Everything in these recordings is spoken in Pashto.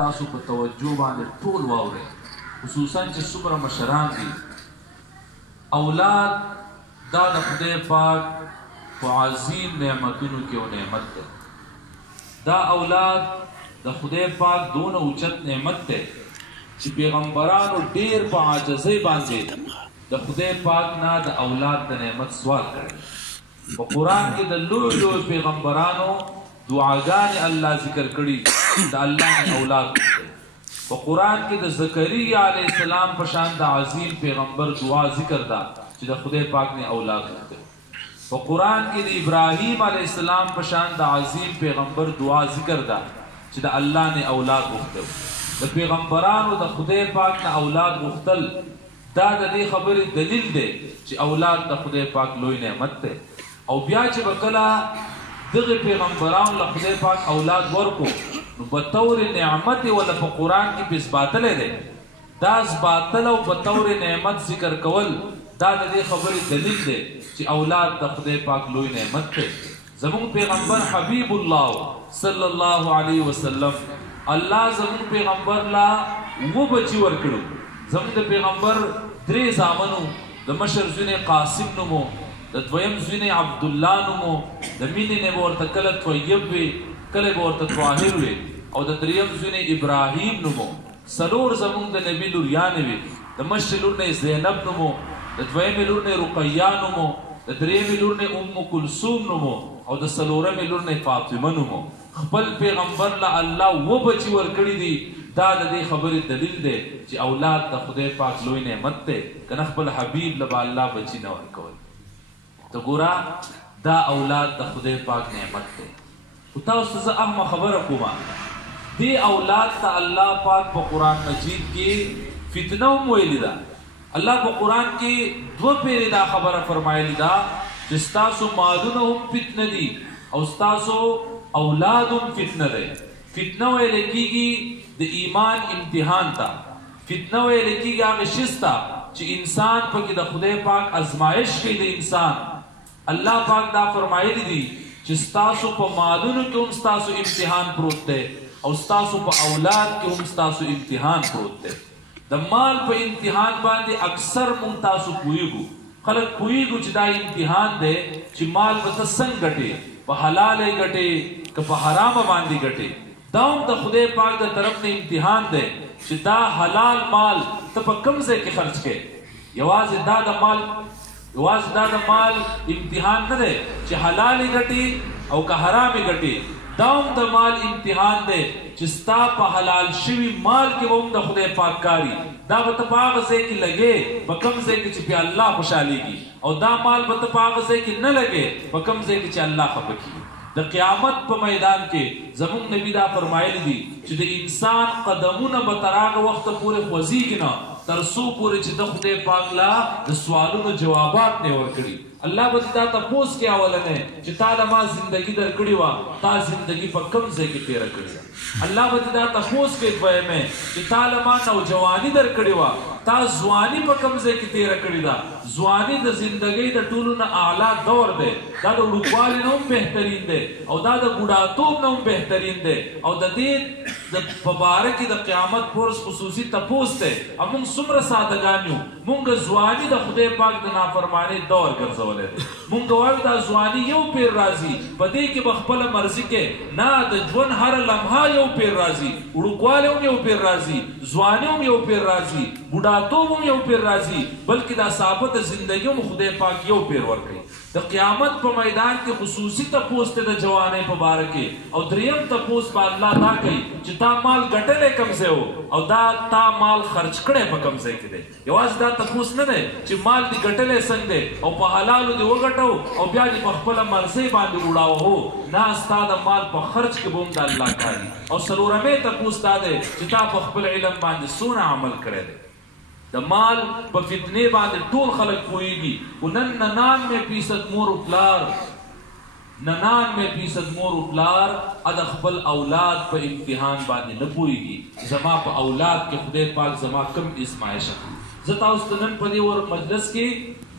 تاسو په توجه باندې ټول واورئ، خصوصا چې څومره مشران دي. اولاد دا د خدای پاک په عظیم نعمتونو کې یو نعمت دی. دا اولاد د خدای پاک دونه اوچت نعمت دی چې پیغمبرانو ډېر په عاجزۍ باندې د خدای پاک نه د اولاد د نعمت سوال کړی. په قرآن کې د لوی لوی پیغمبرانو دعاګانې الله ذکر کړي د الله نه اولاد غوښتل. په قرآن کې د زکریا علیه السلام په شان د عظیم پیغمبر دعا ذکر ده چې د خدای پاک نه اولاد غوښتل. په قرآن کې د ابراهیم علیه السلام په شان د عظیم پیغمبر دعا ذکر ده چې د الله نه اولاد غوښتل. د پیغمبرانو د خدای پاک نه اولاد غوښتل دا د دې خبرې دلیل دی چې اولاد د خدای پاک لوی نعمت دی. او بیا چې به کله دغه پیغمبرانو له خدای پاک اولاد ورکو نو په طور نعمت ولا په قرآن کې په اثباتلی دی. دا اثباتل او په طور نعمت ذکر کول دا د دې خبرې دلیل دی چې اولاد د خدای پاک لوی نعمت دی. زموږ پیغمبر حبیب الله صلی الله علیه وسلم الله زموږ پیغمبر لا و بچي ورکړو. زموږ د پیغمبر 3 زامنو، د مشر زوی قاسم نومو، د دویم زوی عبدالله نومو، د مینې نه به ورته کله طیب وي کله به ورته طاهر وي، او د دریم زوی ابراهیم نومو. 4 زموږ د نبي لوریانې وي، د مشر لور نه زینب نومو، د دویمې لور نه رقیه نومو، د دریمې لور نه ام کلثوم نومو، او د 4مې لور نه فاطمه نومو. خپل پیغمبر له الله و بچي ورکړي دي. دا د دې خبرې دلیل دی چې اولاد د خدای پاک لوی نعمت دی. که نه خپل حبیب له به الله بچي نه ورکول. ته ګوره دا اولاد د خدای پاک نعمت دی. خو تاسو ته زه اهمه خبره کومه، دې اولاد ته الله پاک په قرآن مجید کې فتنه هم ویلې ده. الله په قرآن کې 2 پیرې دا خبره فرمایلې ده چې ستاسو مالونه هم فتنه دي او ستاسو اولاد هم فتنه دی. فتنه ویل کېږي د ایمان امتحان ته. فتنه ویل کېږي هغه شیز ته چې انسان پکې د خدای پاک ازمایش کوي د انسان. الله پاک دا فرمایلی دي چې ستاسو په مالونو کې هم ستاسو امتحان پروت دی او ستاسو په اولاد کې هم ستاسو امتحان پروت دی. د مال په امتحان باندې اکثر مونږ تاسو پوهیږو. خلک پوهیږو چې دا امتحان دی چې مال به ته څنګه ګټې، په حلال یې ګټې که په حرامه باندې ګټې. دا هم د خدای پاک د طرف نه امتحان دی چې دا حلال مال ته په کوم ځای کې خرچ کړې. یوازې دا د مال امتحان نه دی چې حلال یې ګټې او که حرام یې ګټې. دا هم د مال امتحان دی چې ستا په حلال شوي مال کې به هم د خدای پاک کاري. دا به ته په هغه ځای کې لګې په کوم ځای کې چې پې الله خوشحالېږي، او دا مال به ته په هغه ځای کې نه لګې په کوم ځای کې چې الله خفه کېږي. د قیامت په میدان کې زموږ نبي دا فرمایلی دي چې د انسان قدمونه به تر هغه وخته پورې خوځېږي نه تر څو پورې چې د خدای پاک لا د سوالونو جوابات نه ورکړي. الله به تا تپوس کې اولنې چې تا له ما زندگی درکړې وه، تا زندگی په کوم ځای کې تېره کړې وه. الله به تا تپوس کې دویمې چې تا له ما نوجواني درکړې وه، تا ځواني په کوم ځای کې تېره کړې ده. ځواني د زندګۍ د ټولو نه اعلی دور دی. دا د وړوکوالي نه هم بهترین دی او دا د بوډاتوب نه هم بهترین دی. او د دې په باره کې د قیامت پورس خصوصي تپوس دی. موږ څومره سادهګان یو، موږ ځواني د خدای پاک د نافرمانۍ دور ګرځولی دی. موږ وایو دا ځواني یو پیر راځي، په دې کې به خپله مرضي کې نه د ژوند هره لمحه یو پیر راځي، وړوکوالی هم یو پیر راځي، ځواني هم یو پیر راځي، بوډاتوب هم یو پیر راځي، بلکې دا ثابت زندگی هم خدای پاک یو پیر ورکوي. د قیامت په میدان کې خصوصي تپوس دی د جوانۍ په باره کې. او دریم تپوس به الله دا کوي چې تا مال ګټلی کوم ځای و او دا تا مال خرچ کړی په کوم ځای کې دی. یوازې دا تپوس نه دی چې مال دې ګټلی څنګه دی او په حلالو دې وګټو او بیا دې په خپله مرضۍ باندې وړاوه. هو نه، ستا د مال په خرچ کې به هم د الله کاري. او 4مې تپوس دا دی چې تا په خپل علم باندې څونه عمل کړی دی. د مال په فتنې باندې ټول خلک پوهېږي. خو نن 99% مور و پلار د خپل اولاد په امتحان باندې نه پوهېږي. زما په اولاد کې خدای پاک زما کم ازمایش کوي. زه تاسو ته نن په دې مجلس کې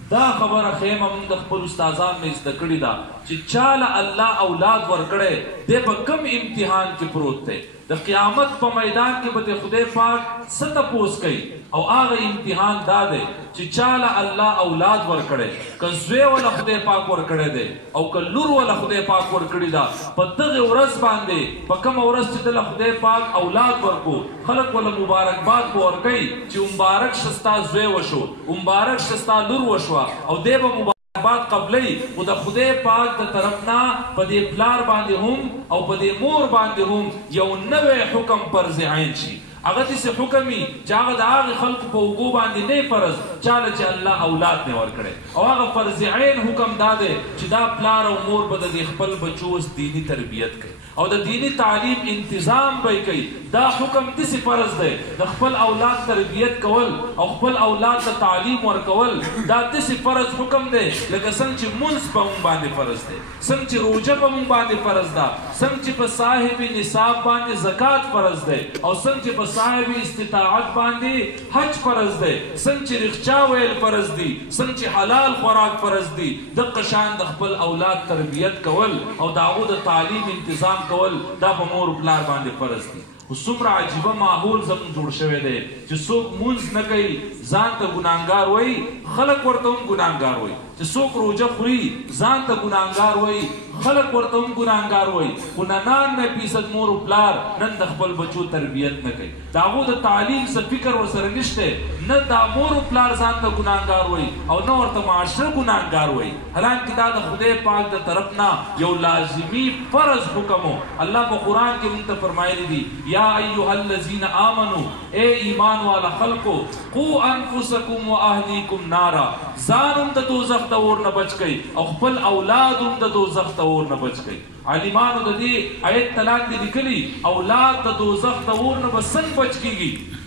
دا خبره خیمه موږ د خپل استادان نه زده کړې ده چې چاله الله اولاد ورکړی دی په کوم امتحان کې پروت دی. د قیامت په میدان کې به خدای پاک څه تپوس کوي او هغه امتحان دا دی چې چاله الله اولاد ورکړي که زوی ولا خدای پاک ورکړی دی او که لور ولا خدای پاک ورکړي دا په دغه ورځ باندې په کومه ورځ چې دله خدای پاک اولاد ورکو خلک ولا مبارکباد به ورکوي چې مبارک شستا زوی وشو مبارک شستا لور وشوه او دی به مبارکباد قبلی خو د خدای پاک د طرف نه په دې پلار باندې هم او په دې مور باندې هم یو نوی حکم فرض عین شي هغه داسې حکم وي چې هغه د هغې خلکو په اوږو باندې نه فرض چاله چې الله اولاد نه ورکړی او هغه فرض عین حکم دا دی چې دا پلار او مور به د خپل بچو اوس دیني تربیت کوي او د دینی تعلیم انتظام به کوي دا حکم داسې فرض دی د خپل اولاد تربیت کول او خپل اولاد ته تعلیم ورکول دا داسې فرض حکم دی لکه څنګه چې مونځ په موږ باندې فرض دی څنګه چې روژه په موږ باندې فرض ده څنګه چې په صاحب نصاب باندې زکات فرض دی او څنګه چې په صاحب استطاعت باندې حج فرض دی څنګه چې رخچا ویل فرض دي څنګه چې حلال خوراک فرض دي دغه شان د خپل اولاد تربیت کول او د هغو د تعلیم انتظام کول دا په مور پلار باندې فرض دي خو څومره عجیبه ماحول زموږ جوړ شوی دی چې څوک مونځ نه کوي ځان ته ګناهګار وایي خلک ورته هم ګناهګار وایي چې څوک روژه خوري ځان ته ګناهګار وایي خلک ورته هم ګناهګار وایي خو 99% مور و پلار نن د خپل بچو تربیت نه کوي د هغو د تعلیم څه فکر ورسره نشته نه دا مور و پلار ځان ته ګناهګار وایي او نه ورته معاشره ګناهګار وایي حالانکه دا د خدای پاک د طرف نه یو لازمي فرض حکم و الله په قرآن کې موږ ته فرمایلی دي یا ایها الذین آمنوا اے ایمان والا خلقو قو انفسکم و اهلیکم نارا ځان هم د دوزخ د اور نه بچ کئ او خپل اولاد هم د دوزخ د اور نه بچ کئ عالمانو د دې آیت لاندې لیکلي اولاد د دوزخ د اور نه به څنګه بچ کیږي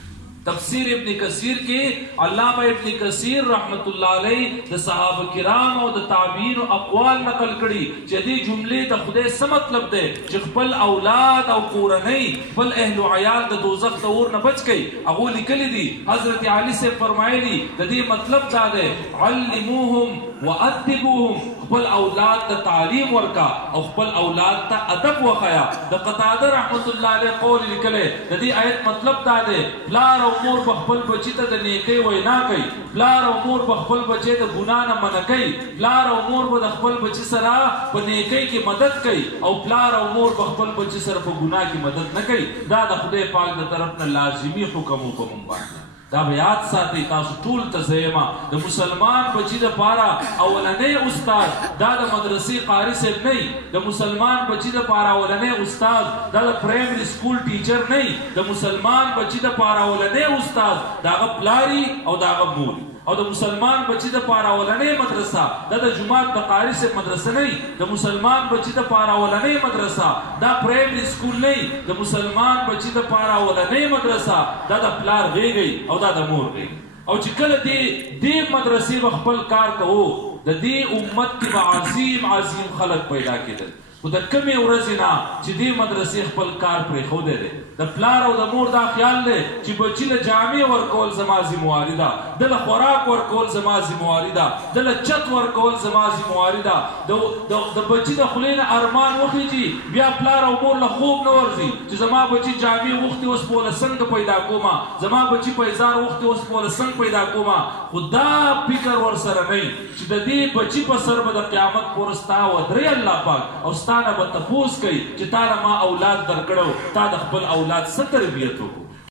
تفسیر ابن کثیر کې علامہ ابن کثیر رحمت الله علیه د صحابه کرام او د تابعین اقوال نقل کړي چې دې جملې د خدای څه مطلب دی چې خپل اولاد او کورنۍ خپل اهل او عیال د دوزخ د اور نه بچ کړي هغه لیکلي دي حضرت علی سے فرمایلی د دې مطلب دا دی علموهم وادبوهم خپل اولاد ته تعلیم ورکا او خپل اولاد ته ادب وخیا د قتاده رحمت الله علیه قول لیکلی د دې آیت مطلب دا دی پلار او مور په خپل بچی ته د نیکۍ وینا کوي پلار او مور په خپل بچی د ګناه نه منع کوي پلار او مور به د خپل بچی سره په نیکۍ کې مدد کوي او پلار او مور په خپل بچی سره په ګناه کې مدد نه کوي دا د خدای پاک د طرف نه لازمي حکم و په موږ باندې دا به یاد ساتئ تاسو ټول ته زیما د مسلمان بچی دپاره اولنی استاد دا د مدرسې قاري صاحب نه د مسلمان بچی دپاره اولنی استاد دا د پرایمري سکول ټیچر نه د مسلمان بچی دپاره اولنی استاد د هغه پلاري او د هغه مور او د مسلمان بچی دپاره اولنی مدرسه دا د جومات د قاري صاحب مدرسه نه د مسلمان بچی دپاره اولنی مدرسه دا پرایمري سکول نه د مسلمان بچی دپاره اولنی مدرسه دا د پلار غېږی او دا د مور غېږی او چې کله دې مدرسې به خپل کار کوو د دې امت کې به عظیم خلک پیدا کېدل خو د کمې ورځې نه چې دې مدرسې خپل کار پرېښودی دی د پلار او د مور دا خیال دی چې بچي له جامې ورکول زما ذمواري ده ده له خوراک ورکول زما ذمواري ده ده له چت ورکول زما ذمواري ده د بچي د خولې نه ارمان وخیږي بیا پلار او مور له خوب نه ورځي چې زما بچي جامې وختې اوس په له څنګه پیدا کومه زما بچي پیزار وختې اوس په له څنګه پیدا کومه خو دا فکر ورسره نه چې د دې بچي په سر به د قیامت پورې ستا ودرې الله پاک او ستا نه به تپوس کوي چې تا نه ما اولاد درکړو تا د خپل اولاد څه تربیت وکړو